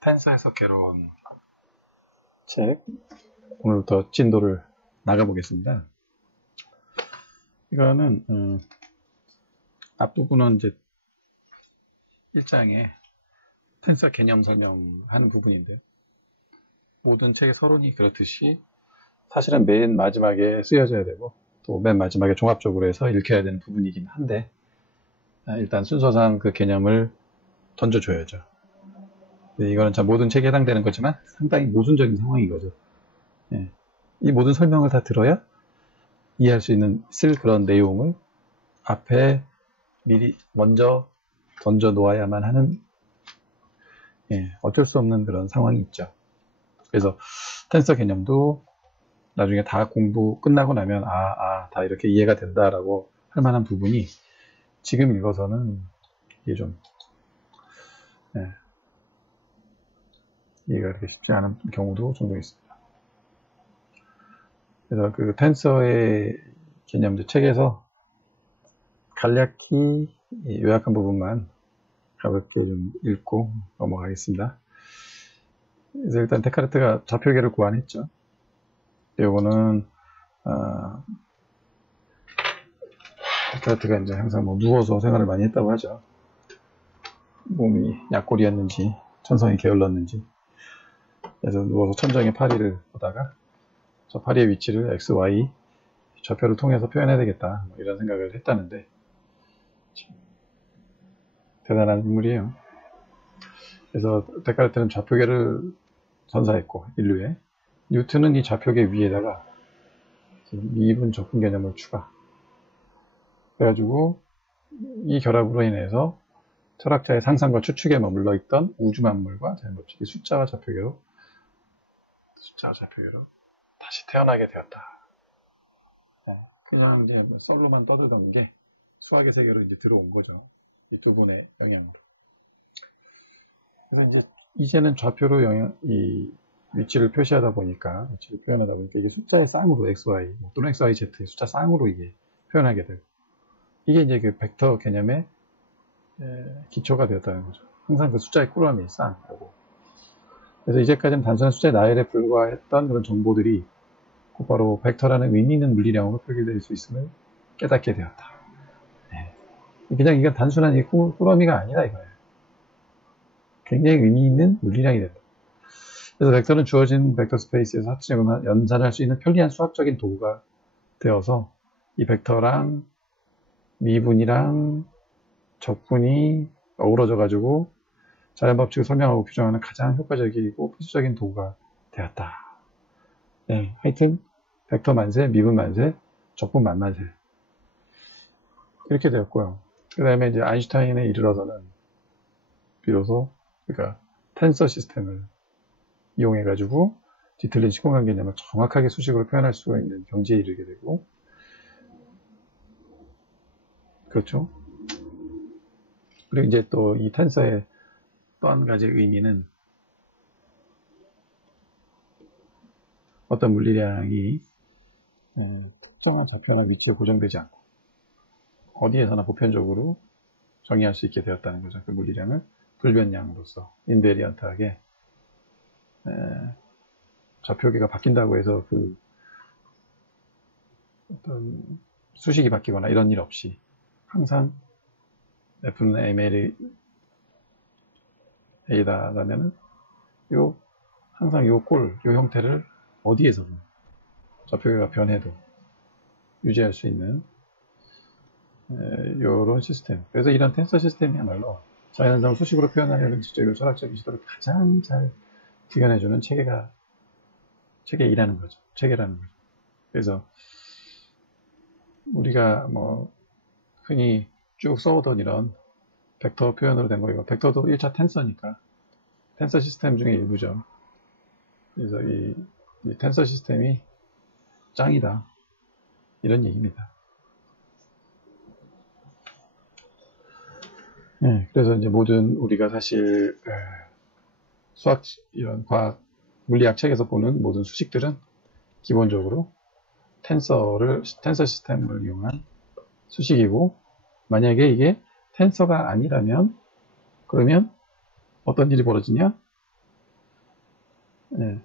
텐서 해석개론 책 오늘부터 진도를 나가보겠습니다. 이거는 앞부분은 이제 1장에 텐서 개념 설명하는 부분인데요. 모든 책의 서론이 그렇듯이 사실은 맨 마지막에 쓰여져야 되고 또 맨 마지막에 종합적으로 해서 읽혀야 되는 부분이긴 한데 일단 순서상 그 개념을 던져줘야죠. 이거는 참 모든 책에 해당되는 거지만 상당히 모순적인 상황인 거죠. 이 모든 설명을 다 들어야 이해할 수 있을 그런 내용을 앞에 미리 먼저 던져 놓아야만 하는 어쩔 수 없는 그런 상황이 있죠. 그래서 텐서 개념도 나중에 다 공부 끝나고 나면 다 이렇게 이해가 된다라고 할 만한 부분이 지금 읽어서는 이게 좀 이해가 그렇게 쉽지 않은 경우도 종종 있습니다. 그래서 그 텐서의 개념들 책에서 간략히 요약한 부분만 가볍게 좀 읽고 넘어가겠습니다. 그래서 일단 데카르트가 좌표계를 고안했죠. 요거는 데카르트가 이제 항상 누워서 생활을 많이 했다고 하죠. 몸이 약골이었는지 천성이 게을렀는지 그래서 누워서 천정의 파리를 보다가 저 파리의 위치를 x, y 좌표를 통해서 표현해야 되겠다 이런 생각을 했다는데 대단한 인물이에요. 그래서 데카르트는 좌표계를 선사했고 인류에 뉴턴은 이 좌표계 위에다가 미분 적분 개념을 추가 그래가지고 이 결합으로 인해서 철학자의 상상과 추측에 머물러 있던 우주 만물과 자연법칙이 숫자와 좌표계로 다시 태어나게 되었다. 그냥 이제 썰로만 떠들던 게 수학의 세계로 이제 들어온 거죠. 이 두 분의 영향으로. 그래서 이제는 좌표로 이 위치를 표현하다 보니까 이게 숫자의 쌍으로 XY 또는 XYZ의 숫자 쌍으로 이게 표현하게 되고 이게 이제 그 벡터 개념의 기초가 되었다는 거죠. 항상 그 숫자의 꾸러미 쌍이고 그래서 이제까지는 단순한 숫자의 나열에 불과했던 그런 정보들이 곧바로 벡터라는 의미 있는 물리량으로 표기될 수 있음을 깨닫게 되었다. 그냥 이건 단순한 이 꾸러미가 아니다 이거예요. 굉장히 의미 있는 물리량이 된다. 그래서 벡터는 주어진 벡터 스페이스에서 합치거나 연산할 수 있는 편리한 수학적인 도구가 되어서 이 벡터랑 미분이랑 적분이 어우러져 가지고 자연법칙을 설명하고 규정하는 가장 효과적이고 필수적인 도구가 되었다. 하여튼 벡터 만세, 미분 만세, 적분 만만세 이렇게 되었고요. 그 다음에 이제 아인슈타인에 이르러서는 비로소 그러니까 텐서 시스템을 이용해 가지고 뒤틀린 시공간 개념을 정확하게 수식으로 표현할 수가 있는 경지에 이르게 되고 그렇죠. 그리고 이제 또 이 텐서의 또 한 가지 의미는 어떤 물리량이 특정한 좌표나 위치에 고정되지 않고 어디에서나 보편적으로 정의할 수 있게 되었다는 거죠. 그 물리량을 불변량으로서 인베리언트하게 좌표계가 바뀐다고 해서 그 어떤 수식이 바뀌거나 이런 일 없이 항상 F는 MLA다라면은 항상 요 형태를 어디에서든 좌표계가 변해도 유지할 수 있는 이런 시스템. 그래서 이런 텐서 시스템이야말로 자연현상을 수식으로 표현하려는 지적이고 철학적인 시도를 가장 잘 구현해주는 체계라는 거죠. 그래서 우리가 흔히 쭉 써오던 이런 벡터 표현으로 된 거, 이거 벡터도 1차 텐서니까 텐서 시스템 중에 일부죠. 그래서 이 텐서 시스템이 짱이다 이런 얘기입니다. 그래서 이제 모든 우리가 사실 수학 이런 과학 물리학 책에서 보는 모든 수식들은 기본적으로 텐서 시스템을 이용한 수식이고 만약에 이게 텐서가 아니라면 그러면 어떤 일이 벌어지냐? 예,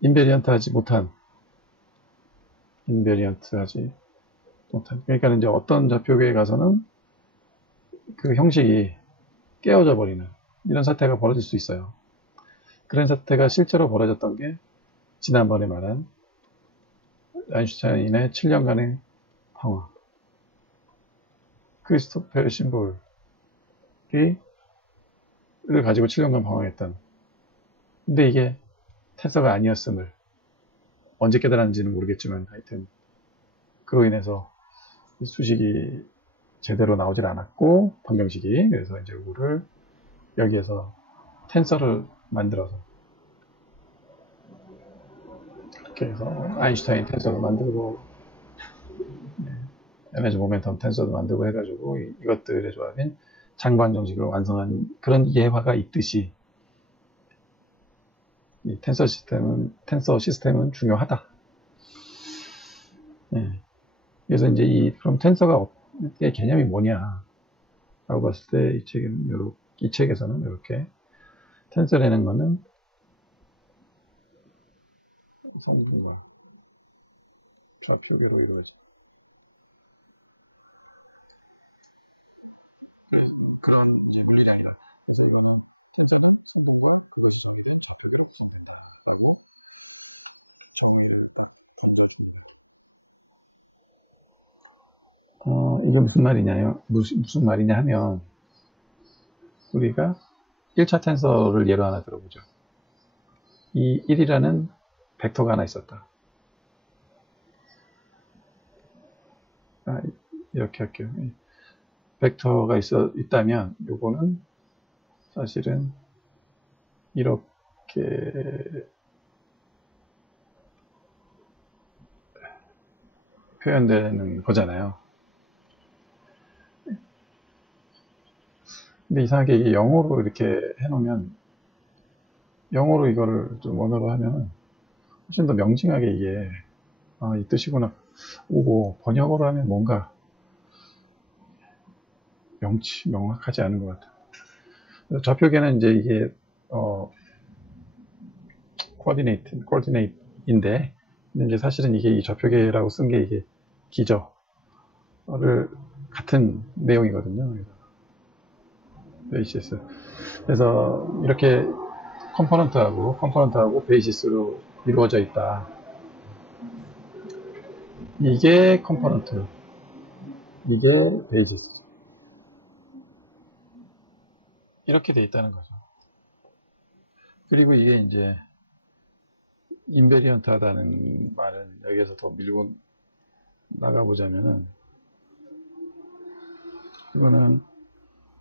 인베리언트 하지 못한. 그러니까 이제 어떤 좌표계에 가서는 그 형식이 깨어져 버리는 이런 사태가 벌어질 수 있어요. 그런 사태가 실제로 벌어졌던 게 지난번에 말한 아인슈타인의 7년간의 방황, 크리스토페르 심볼이 를 가지고 7년간 방황했던. 근데 이게 텐서가 아니었음을 언제 깨달았는지는 모르겠지만 하여튼 그로 인해서 수식이 제대로 나오질 않았고 방정식이. 그래서 이제 이거를 여기에서 텐서를 만들어서 이렇게 해서 아인슈타인 텐서도 만들고 에너지 모멘텀 텐서도 만들고 해가지고 이것들의 조합인 장관 정식을 완성한 그런 예화가 있듯이 이 텐서 시스템은 중요하다. 예. 그래서 이제 그럼 텐서가 개념이 뭐냐 라고 봤을 때 이 책에서는 이렇게 텐서라는 거는 성분과 좌표계로 이루어진 그런 이제 물리량이다. 그래서 이거는 텐서는 성분과 그것이 정의된 좌표계로 구성된다. 라고 정의를 던져줍니다. 이게 무슨 말이냐 하면, 우리가 1차 텐서를 예로 하나 들어보죠. 이 1이라는 벡터가 하나 있었다. 이렇게 할게요. 벡터가 있다면, 요거는 사실은 이렇게 표현되는 거잖아요. 근데 이상하게 이게 영어로 이렇게 해놓으면, 영어로 이거를 좀 원어로 하면 훨씬 더 명징하게 이게 이 뜻이구나 오고, 번역어로 하면 뭔가 명확하지 않은 것 같아요. 좌표계는 이제 이게 coordinate인데, 이제 사실은 이게 이 좌표계라고 쓴 게 이게 기저를 같은 내용이거든요. 베이시스. 그래서 이렇게 컴포넌트하고 베이시스로 이루어져 있다. 이게 컴포넌트, 이게 베이시스. 이렇게 돼 있다는 거죠. 그리고 이게 이제 인베리언트하다는 말은 여기에서 더 밀고 나가보자면은, 이거는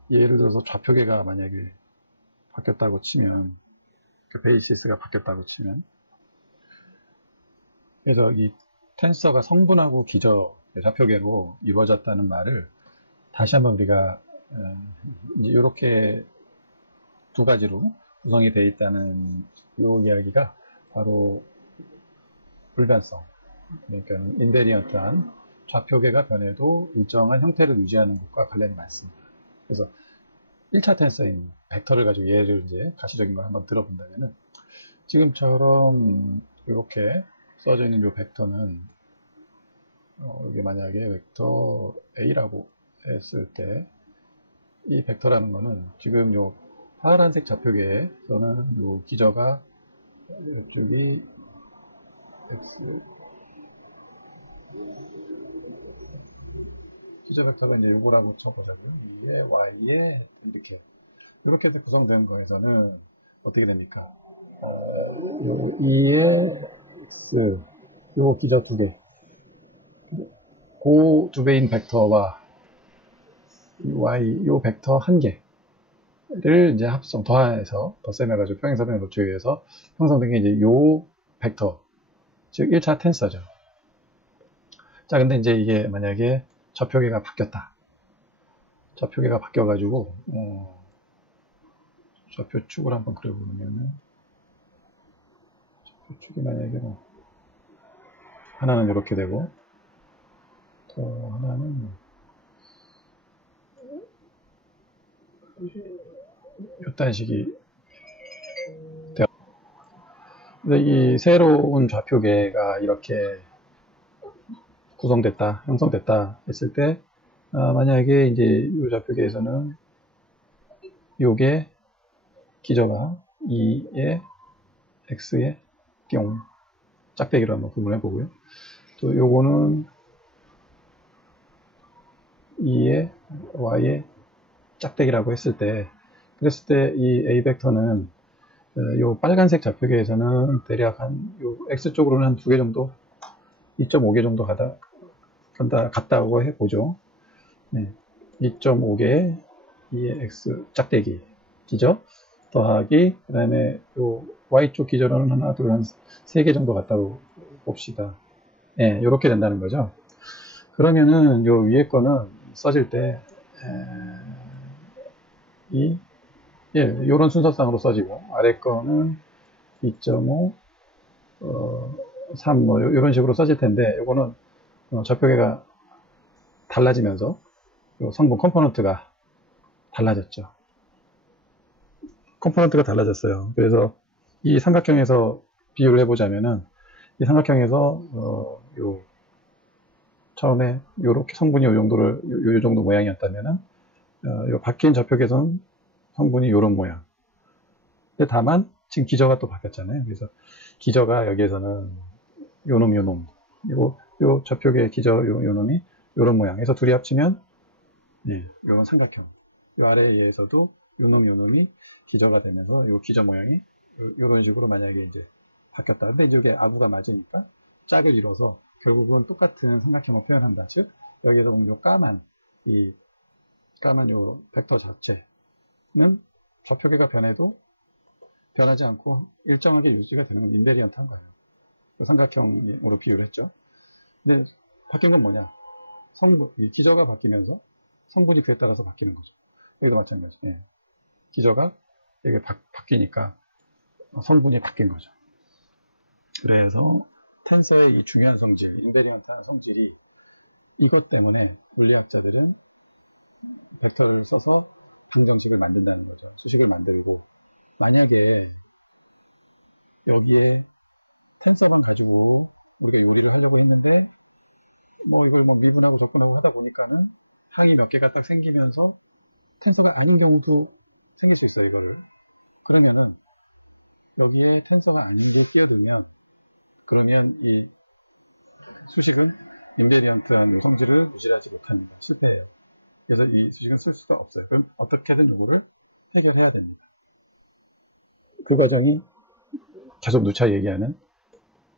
예를 들어서 좌표계가 만약에 바뀌었다고 치면, 그 베이시스가 바뀌었다고 치면, 그래서 이 텐서가 성분하고 기저 좌표계로 이루어졌다는 말을 다시 한번 우리가 이제 이렇게 두 가지로 구성이 되어 있다는 이 이야기가 바로 불변성, 그러니까 인베리언트한 좌표계가 변해도 일정한 형태를 유지하는 것과 관련이 많습니다. 그래서 1차 텐서인 벡터를 가지고 예를 이제 가시적인 걸 한번 들어본다면은, 지금처럼 이렇게 써져 있는 이 벡터는 이게 만약에 벡터 A라고 했을 때, 이 벡터라는 거는 지금 요 파란색 좌표계에서는 요 기저가 이쪽이 X, 기저 벡터가 이제 요거라고 쳐보자고요. 2에 Y에 이렇게 구성된 거에서는 어떻게 됩니까? 요 2에 X, 요 기저 두 개, 그 두 배인 벡터와 Y, 요 벡터 한 개를 이제 더해서 덧셈해가지고 평행사변의 도처에 의해서 형성된 게 이제 요 벡터, 즉 1차 텐서죠. 자, 근데 이제 이게 만약에 좌표계가 바뀌었다. 좌표계가 바뀌어가지고, 좌표축을 한번 그려보면은, 좌표축이 만약에 하나는 이렇게 되고, 또 하나는 이딴 식이 근데 이 새로운 좌표계가 이렇게 구성됐다, 형성됐다 했을 때, 만약에 이제 이 좌표계에서는 요게 기저가 2에 x에 뿅 짝대기로 한번 구분해 보고요. 또 요거는 2에 y에 짝대기라고 했을 때, 그랬을 때 이 a 벡터는 요 빨간색 좌표계에서는 대략 요 x 쪽으로는 한 2개 정도, 2.5개 정도 갔다고 해보죠. 네. 2.5개 2의 x 짝대기 기저 더하기 그 다음에 요 y쪽 기저로는 하나 둘 한 3개 정도 갔다고 봅시다. 예, 네, 이렇게 된다는 거죠. 그러면은 요 위에 거는 써질 때 요런 순서상으로 써지고 아래 거는 2.5 3 뭐 요런 식으로 써질 텐데 요거는 좌표계가 달라지면서 요 성분 컴포넌트가 달라졌죠. 컴포넌트가 달라졌어요. 그래서 이 삼각형에서 비유를 해보자면은 이 삼각형에서 요 처음에 요렇게 성분이 요 정도를 요 정도 모양이었다면은 요 바뀐 좌표계선 성분이 요런 모양. 근데 다만 지금 기저가 또 바뀌었잖아요. 그래서 기저가 여기에서는 요놈 요 좌표계 기저 요놈이 요런 모양. 해서 둘이 합치면 요런 삼각형. 요 아래에서도 요놈이 기저가 되면서 요 기저 모양이 요런 식으로 만약에 이제 바뀌었다. 근데 이제 이게 아구가 맞으니까 짝을 이뤄서 결국은 똑같은 삼각형을 표현한다. 즉 여기에서 보면 요 까만 요 벡터 자체는 좌표계가 변해도 변하지 않고 일정하게 유지가 되는 건 인베리언트한 거예요. 그 삼각형으로 비유를 했죠. 근데 바뀐 건 뭐냐? 기저가 바뀌면서 성분이 그에 따라서 바뀌는 거죠. 여기도 마찬가지. 예. 기저가 이게 바뀌니까 성분이 바뀐 거죠. 그래서 텐서의 이 중요한 성질, 인베리언트한 성질이 이것 때문에 물리학자들은 벡터를 써서 방정식을 만든다는 거죠. 수식을 만들고 만약에 여기에 텐서를 가지고 우리가 요리를 하려고 했는데 뭐 이걸 뭐 미분하고 적분하고 하다 보니까는 항이 몇 개가 딱 생기면서 텐서가 아닌 경우도 생길 수 있어요. 이거를 그러면은 여기에 텐서가 아닌 게 끼어들면 그러면 이 수식은 인베리언트한 성질을 무시하지 못합니다. 실패해요. 그래서 이 수식은 쓸 수가 없어요. 그럼 어떻게든 이거를 해결해야 됩니다. 그 과정이 계속 누차 얘기하는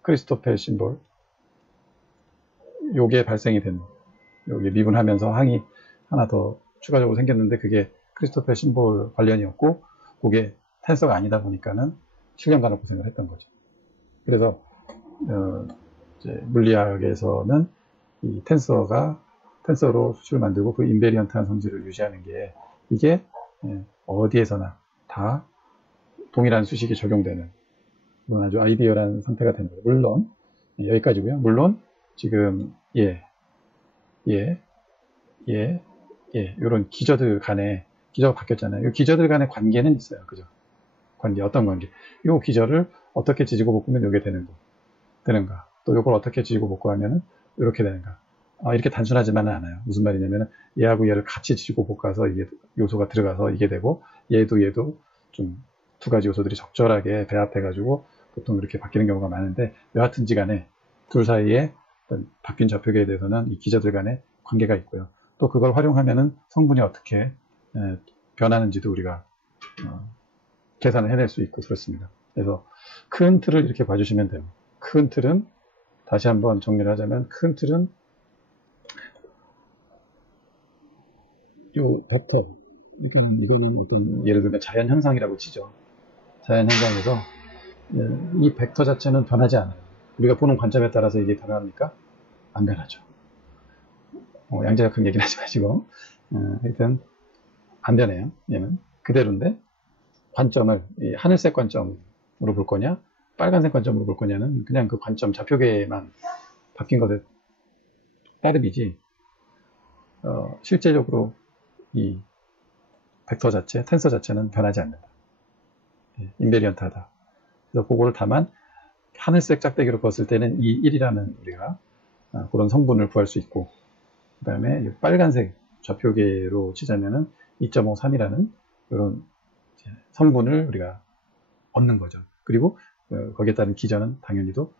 크리스토펠 심볼 요게 발생이 됩니다. 요게 미분하면서 항이 하나 더 추가적으로 생겼는데 그게 크리스토펠 심볼 관련이었고 그게 텐서가 아니다 보니까는 7년간 고생을 했던 거죠. 그래서 이제 물리학에서는 이 텐서로 수식을 만들고 그 인베리언트한 성질을 유지하는 게 이게 어디에서나 다 동일한 수식이 적용되는 그런 아주 아이디어한 상태가 됩니다. 물론 여기까지고요. 물론 지금 이런 기저들 간에 기저가 바뀌었잖아요. 이 기저들 간의 관계는 있어요. 그죠? 어떤 관계? 이 기저를 어떻게 지지고 볶으면 이게 되는가? 또 이걸 어떻게 지지고 볶고하면은 이렇게 되는가? 이렇게 단순하지만은 않아요. 무슨 말이냐면은 얘하고 얘를 같이 지지고 볶아서 이게 요소가 들어가서 이게 되고 얘도 좀 두 가지 요소들이 적절하게 배합해가지고 보통 이렇게 바뀌는 경우가 많은데 여하튼지 간에 둘 사이에 바뀐 좌표계에 대해서는 이 기저들 간의 관계가 있고요. 또 그걸 활용하면은 성분이 어떻게 변하는지도 우리가 계산을 해낼 수 있고 그렇습니다. 그래서 큰 틀을 이렇게 봐주시면 돼요. 큰 틀은 다시 한번 정리를 하자면 큰 틀은 요 벡터 그러니까 이거는 어떤 예를 들면 자연 현상이라고 치죠. 자연 현상에서 이 벡터 자체는 변하지 않아요. 우리가 보는 관점에 따라서 이게 변합니까? 안 변하죠. 양자역학 얘기는 하지 마시고 하여튼 안 변해요. 얘는 그대로인데 관점을 하늘색 관점으로 볼 거냐 빨간색 관점으로 볼 거냐는 그냥 그 관점 좌표계만 바뀐 것에 따름이지 실제적으로 이 벡터 자체, 텐서 자체는 변하지 않는다. 인베리언트하다. 그래서 그거를 다만 하늘색 짝대기로 그었을 때는 이 1이라는 우리가 그런 성분을 구할 수 있고, 그 다음에 빨간색 좌표계로 치자면은 2.53이라는 이런 성분을 우리가 얻는 거죠. 그리고 거기에 따른 기전은 당연히도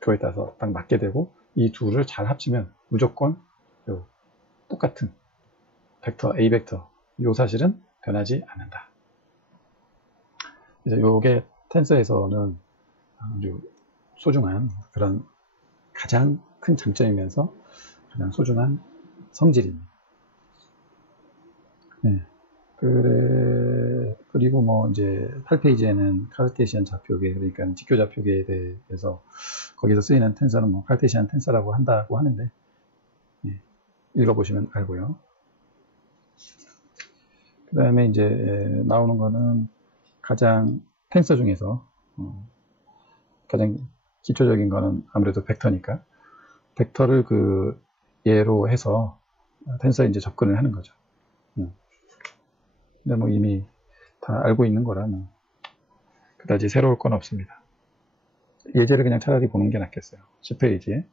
그거에 따라서 딱 맞게 되고, 이 둘을 잘 합치면 무조건 똑같은 벡터 A 벡터 요 사실은 변하지 않는다. 이제 요게 텐서에서는 아주 소중한 그런 가장 큰 장점이면서 가장 소중한 성질입니다. 네. 그리고 뭐 이제 8페이지에는 카르테시안 좌표계, 그러니까 직교 좌표계에 대해서 거기서 쓰이는 텐서는 뭐 카르테시안 텐서라고 한다고 하는데, 예, 읽어보시면 알고요. 그 다음에 이제 나오는 거는 가장 텐서 중에서 가장 기초적인 거는 아무래도 벡터니까 벡터를 그 예로 해서 텐서에 이제 접근을 하는 거죠. 근데 뭐 이미 다 알고 있는 거라 뭐 그다지 새로울 건 없습니다. 예제를 그냥 차라리 보는 게 낫겠어요. 10페이지에.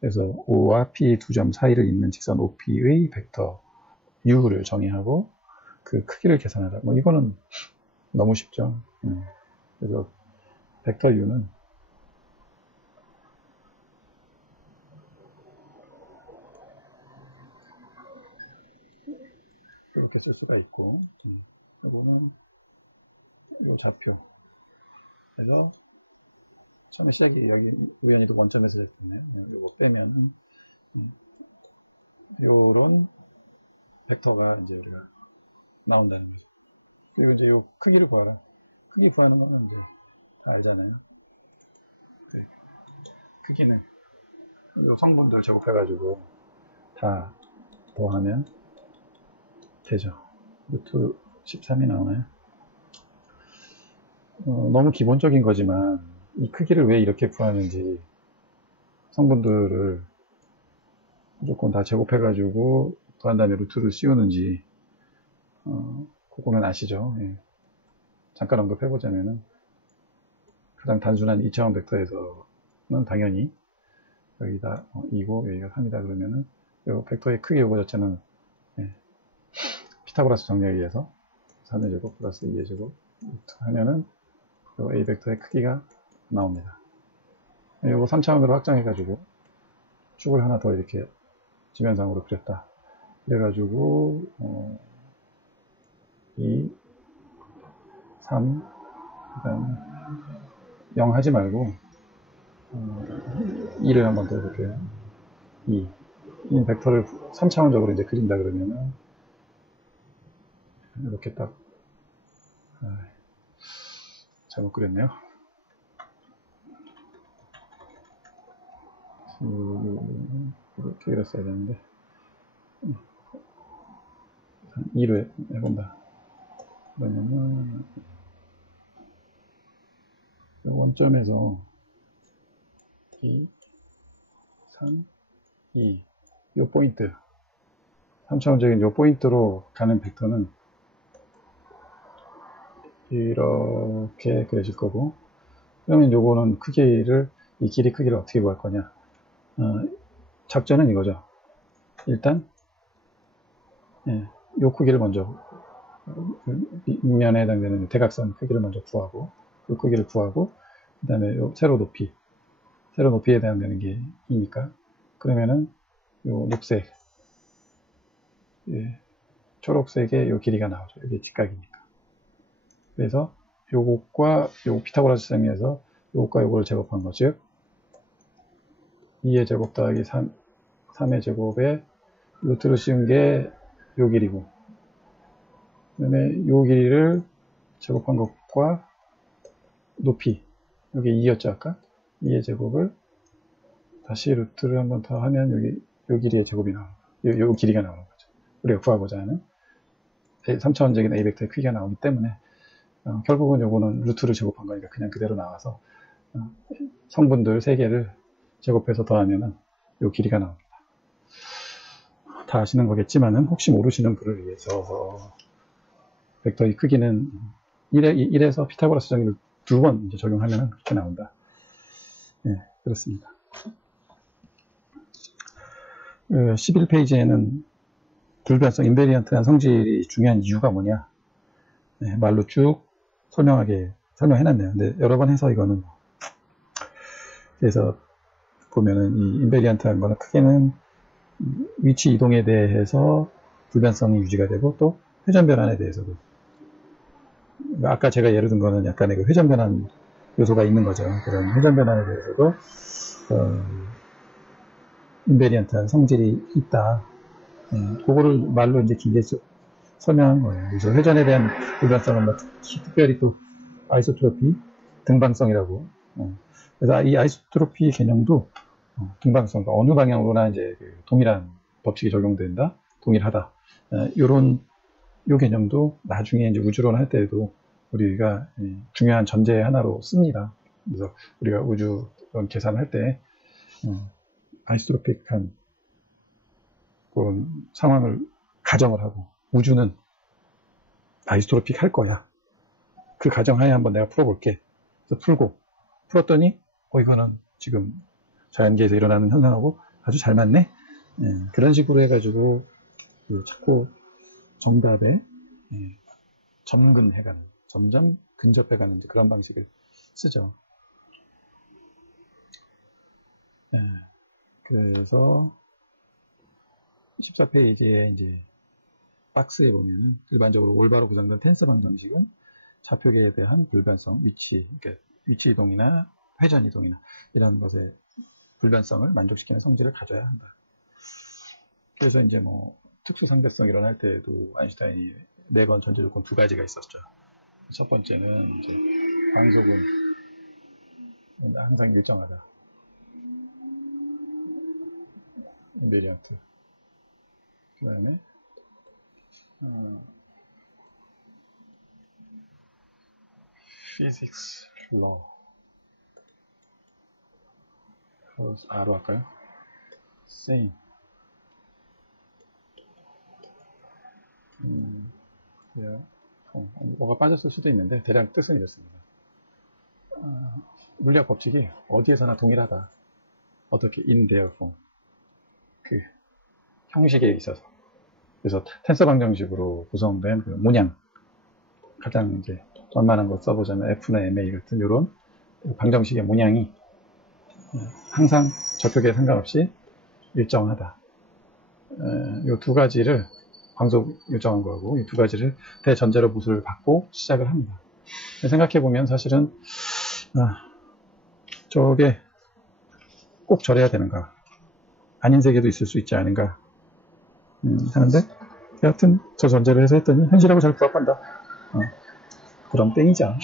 그래서 O와 P 두 점 사이를 잇는 직선 OP의 벡터 U를 정의하고 그 크기를 계산하라. 뭐 이거는 너무 쉽죠. 그래서 벡터 U는 이렇게 쓸 수가 있고, 이거는 이 좌표. 그래서 처음에 시작이 여기 우연히도 원점에서 됐네요. 이거 빼면은 요런 벡터가 이제 우리가 나온다는 거죠. 그리고 이제 요 크기를 구하라. 크기 구하는 거는 이제 다 알잖아요. 네. 크기는 요 성분들 제곱해가지고 다 더하면 되죠. 루트 13이 나오나요? 너무 기본적인 거지만 이 크기를 왜 이렇게 구하는지 성분들을 무조건 다 제곱해가지고 더한 다음에 루트를 씌우는지 그거는 아시죠? 예. 잠깐 언급해보자면은 가장 단순한 2차원 벡터에서는 당연히 여기다 2고 여기가 3이다 그러면은 이 벡터의 크기 요거 자체는 피타고라스 정리에 의해서 3의 제곱 플러스 2의 제곱 하면은 요 A 벡터의 크기가 나옵니다. 요거 3차원으로 확장해가지고 축을 하나 더 이렇게 지면상으로 그렸다. 그래가지고 2, 3, 그 다음에 0 하지 말고 2를 한번 더 해볼게요. 2. 이 벡터를 3차원적으로 이제 그린다 그러면은 이렇게 딱 잘못 그렸네요. 이렇게 그렸어야 되는데 2로 해본다. 그러면은 원점에서 2, 3, 2 이 포인트 3차원적인 이 포인트로 가는 벡터는 이렇게 그려질 거고, 그러면 요거는 크기를, 이 길이 크기를 어떻게 구할 거냐. 작전은 이거죠. 일단 요 크기를 먼저 밑면에 해당되는 대각선 크기를 먼저 구하고, 요 크기를 구하고, 그 다음에 요 세로 높이에 해당되는 게 2니까 그러면은 요 녹색 초록색의 요 길이가 나오죠. 이게 직각이니까. 그래서 요것과 요 피타고라스 정리에서 요것과 요거를 제곱한 거, 즉 2의 제곱 더하기 3의 제곱에 루트를 씌운 게 요 길이고, 그 다음에 요 길이를 제곱한 것과 높이, 여기 2였죠 아까? 2의 제곱을 다시 루트를 한번 더 하면 여기 요 길이의 제곱이 나오는 거죠. 요 길이가 나오는 거죠. 우리가 구하고자 하는 3차원적인 A 벡터의 크기가 나오기 때문에 결국은 요거는 루트를 제곱한 거니까 그냥 그대로 나와서 성분들 3개를 제곱해서 더하면은 요 길이가 나옵니다. 다 아시는 거겠지만은 혹시 모르시는 분을 위해서 벡터의 크기는 1에서 피타고라스 정리를 2번 적용하면 그렇게 나온다. 예, 그렇습니다. 11페이지에는 불변성, 인베리언트한 성질이 중요한 이유가 뭐냐, 예, 말로 쭉 설명해놨네요. 근데 여러 번 해서 이거는 그래서 보면은 이 인베리언트한 거는 크게는 위치 이동에 대해서 불변성이 유지가 되고 또 회전 변환에 대해서도, 아까 제가 예를 든 거는 약간의 그 회전 변환 요소가 있는 거죠. 그런 회전 변환에 대해서도 인베리언트한 성질이 있다. 그거를 말로 이제 길게 설명한 거예요. 그래서 회전에 대한 불변성은 뭐 특별히 또 아이소트로피, 등방성이라고. 그래서 이 아이소트로피 개념도 등방성, 어느 방향으로나 이제 동일한 법칙이 적용된다, 동일하다. 요 개념도 나중에 이제 우주론 할 때에도 우리가 중요한 전제 하나로 씁니다. 그래서 우리가 우주론 계산할 때 아이소트로픽한 그런 상황을 가정을 하고, 우주는 아이소트로픽 할 거야. 그 가정하에 한번 내가 풀어볼게. 그래서 풀었더니 이거는 지금 자연계에서 일어나는 현상하고 아주 잘 맞네. 그런 식으로 해가지고 자꾸 정답에 점근해가는, 점점 근접해가는 그런 방식을 쓰죠. 그래서 14페이지에 이제 박스에 보면은 일반적으로 올바로 구성된 텐서 방정식은 좌표계에 대한 불변성, 그러니까 위치 이동이나 회전 이동이나 이런 것의 불변성을 만족시키는 성질을 가져야 한다. 그래서 이제 뭐 특수상대성 일어날 때에도 아인슈타인이 내건 전제 조건 두 가지가 있었죠. 첫 번째는 이제 광속은 항상 일정하다. 인베리언트. 그 다음에 physics law. R로 할까요? same. 뭐가 빠졌을 수도 있는데 대략 뜻은 이렇습니다. 물리학 법칙이 어디에서나 동일하다. 어떻게 in their form, 그 형식에 있어서. 그래서 텐서 방정식으로 구성된 그 문양, 가장 이제 웬만한 거 써보자면 F나 MA 같은 이런 방정식의 문양이 항상 좌표계에 상관없이 일정하다. 이 두 가지를, 광속 일정한 거하고 이 두 가지를 대전제로 무수를 받고 시작을 합니다. 생각해보면 사실은 저게 꼭 저래야 되는가, 아닌 세계도 있을 수 있지 않은가 하는데, 여하튼 저 전제를 해서 했더니 현실하고 잘 부합한다. 그럼 땡이죠.